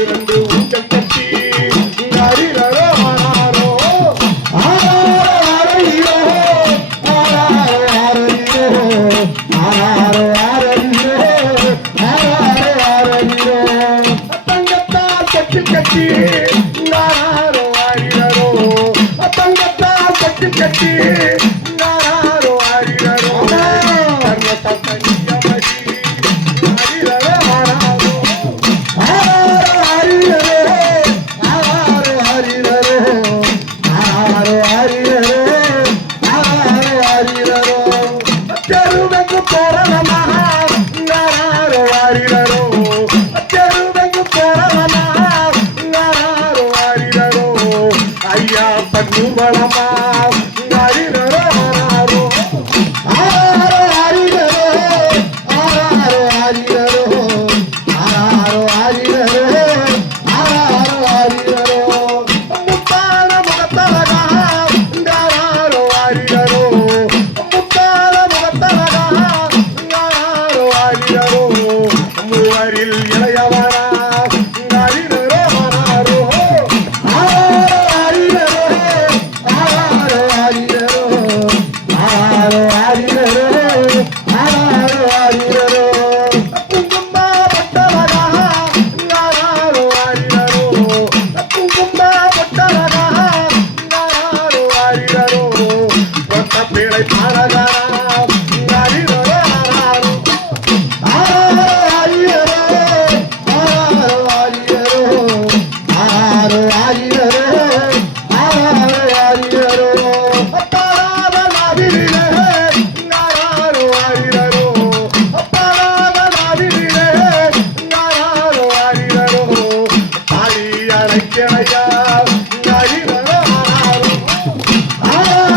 இரண்டு ஊட்டம் கட்டி கட்டி கட்டி கண்ணுவளமா ஆயிரரோ நடிவரார் ஆ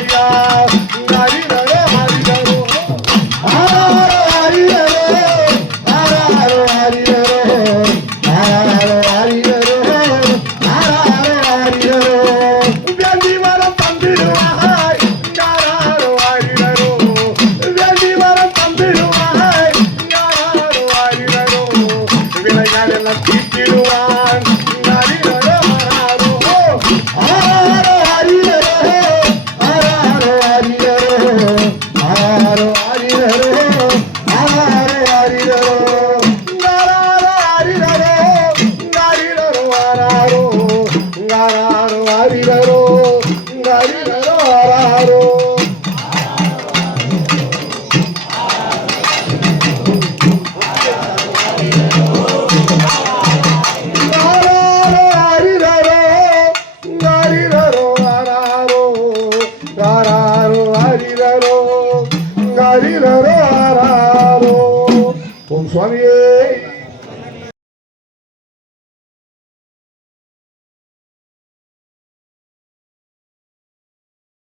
ஐயா Swami.